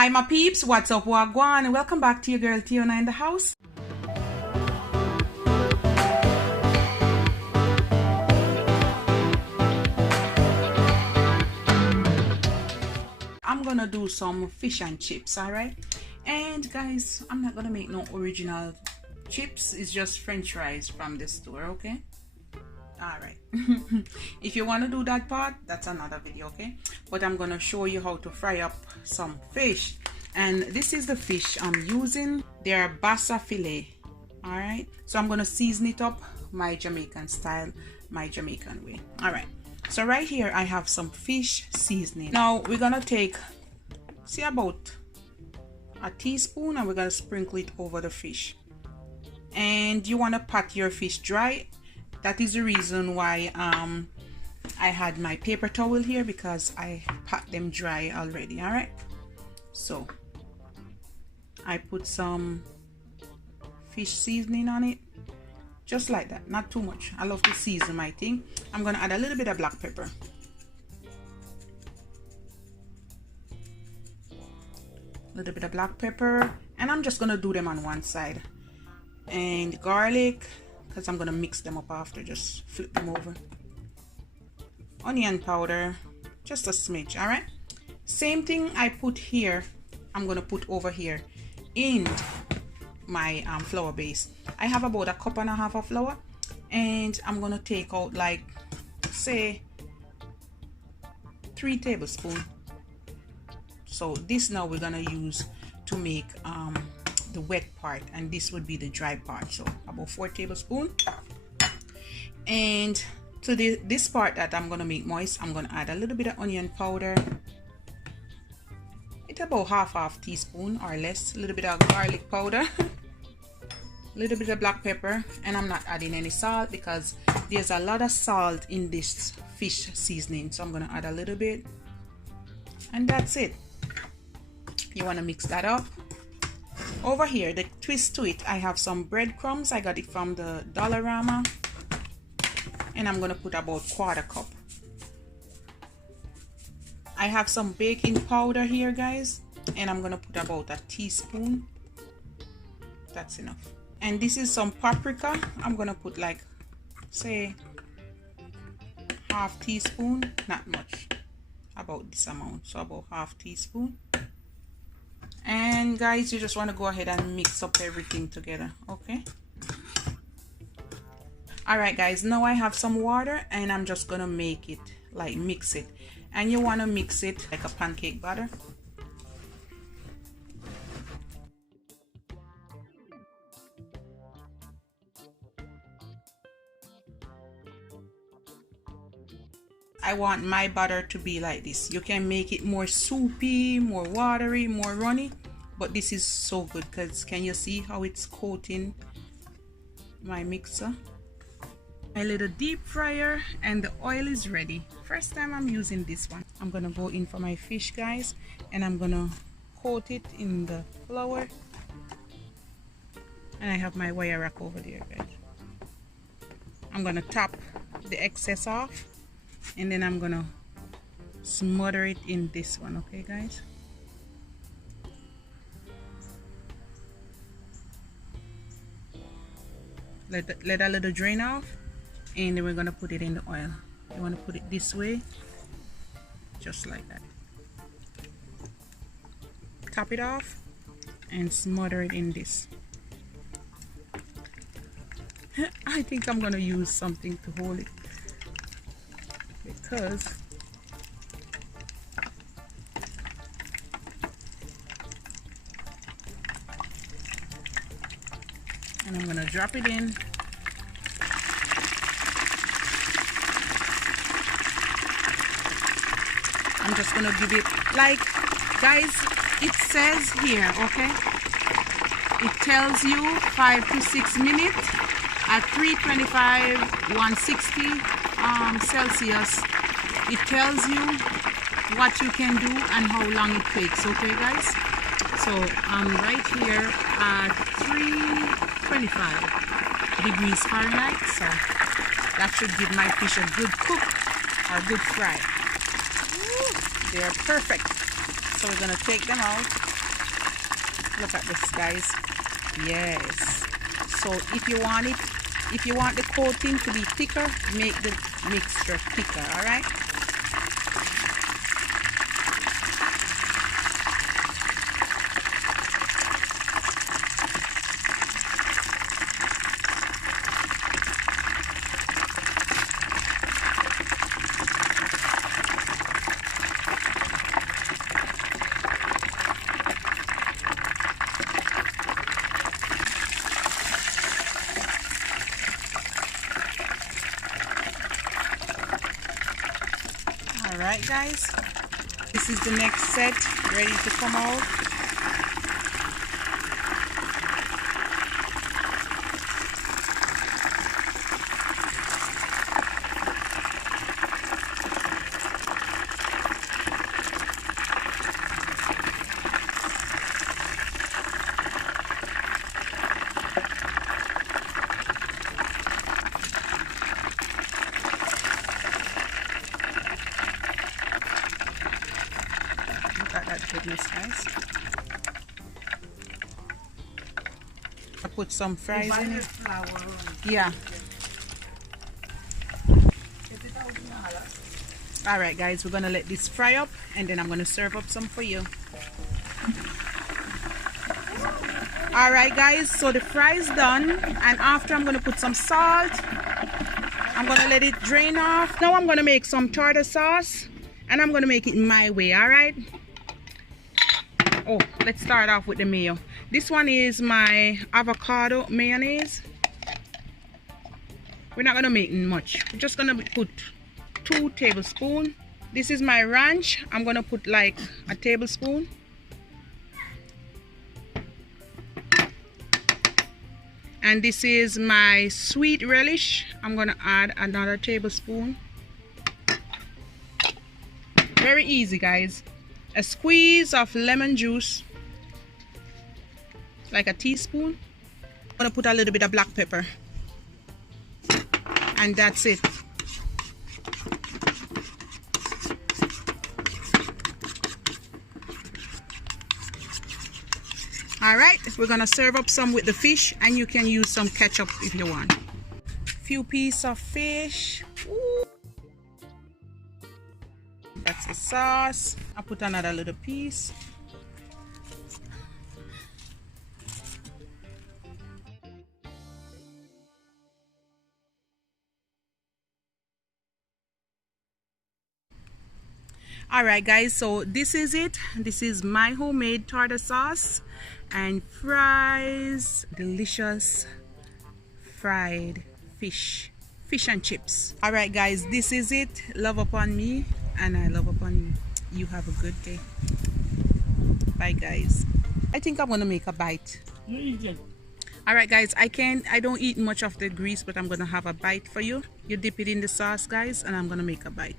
Hi my peeps, what's up, wagwan, and welcome back to your girl Tiona in the house. I'm gonna do some fish and chips, alright? And guys, I'm not gonna make no original chips, it's just french fries from the store, okay? Alright. If you want to do that part, that's another video, okay? But I'm gonna show you how to fry up some fish. And this is the fish I'm using. They're bassa fillet. Alright, so I'm gonna season it up my Jamaican style, my Jamaican way. Alright, so right here I have some fish seasoning. Now we're gonna take, see, about a teaspoon, and we're gonna sprinkle it over the fish. And you want to pat your fish dry. That is the reason why I had my paper towel here, because I pat them dry already. All right, so I put some fish seasoning on it, just like that, not too much. I love to season my thing. I'm gonna add a little bit of black pepper, and I'm just gonna do them on one side. And garlic, because I'm gonna mix them up after, just flip them over. Onion powder, just a smidge. All right, same thing I put here, I'm gonna put over here in my flour base. I have about a cup and a half of flour, and I'm gonna take out, like, say 3 tablespoons. So this now we're gonna use to make the wet part, and this would be the dry part, so about 4 tablespoons. And to this part that I'm gonna make moist, I'm gonna add a little bit of onion powder. It's about half teaspoon or less. A little bit of garlic powder, a little bit of black pepper, and I'm not adding any salt because there's a lot of salt in this fish seasoning, so I'm gonna add a little bit, and that's it. You want to mix that up. Over here, the twist to it, I have some breadcrumbs. I got it from the Dollarama, and I'm gonna put about 1/4 cup. I have some baking powder here, guys, and I'm gonna put about a teaspoon. That's enough. And this is some paprika. I'm gonna put, like, say half teaspoon, not much, about this amount, so about half teaspoon. And guys, you just want to go ahead and mix up everything together, okay? All right guys, now I have some water, and I'm just gonna make it, like, mix it. And you want to mix it like a pancake batter. I want my batter to be like this. You can make it more soupy, more watery, more runny, but this is so good because can you see how it's coating my mixer? My little deep fryer, and the oil is ready. First time I'm using this one. I'm gonna go in for my fish, guys, and I'm gonna coat it in the flour. And I have my wire rack over there, guys. I'm gonna top the excess off, and then I'm gonna smother it in this one, okay guys? Let a little drain off, and then we're gonna put it in the oil. You want to put it this way, just like that. Top it off and smother it in this. I think I'm gonna use something to hold it, because and I'm gonna drop it in. I'm just gonna give it, like, guys, it says here, okay, it tells you 5 to 6 minutes at 325 160 Celsius. It tells you what you can do and how long it takes, okay guys? So I'm right here at 325 degrees Fahrenheit, so that should give my fish a good cook or good fry. They're perfect. So we're gonna take them out. Look at this, guys. Yes. So if you want the coating to be thicker, make the mixture thicker, all right? Alright guys, this is the next set ready to come out. Goodness, guys. I put some fries in it. Yeah. Alright guys, we're gonna let this fry up and then I'm gonna serve up some for you. Alright guys, so the fry's done, and after I'm gonna put some salt. I'm gonna let it drain off. Now I'm gonna make some tartar sauce and I'm gonna make it my way, alright? Oh, let's start off with the mayo. This one is my avocado mayonnaise. We're not gonna make much. We're just gonna put 2 tablespoons. This is my ranch. I'm gonna put like a tablespoon. And this is my sweet relish. I'm gonna add another tablespoon. Very easy, guys. A squeeze of lemon juice, like a teaspoon. I'm gonna put a little bit of black pepper, and that's it. Alright, we're gonna serve up some with the fish, and you can use some ketchup if you want. Few pieces of fish. Ooh. That's the sauce. I'll put another little piece. Alright guys, so this is it. This is my homemade tartar sauce and fries. Delicious fried fish and chips. Alright guys, this is it. Love upon me and I love upon you. You have a good day. Bye guys. I think I'm gonna make a bite. Alright guys, I don't eat much of the grease, but I'm gonna have a bite for you. You dip it in the sauce guys, and I'm gonna make a bite.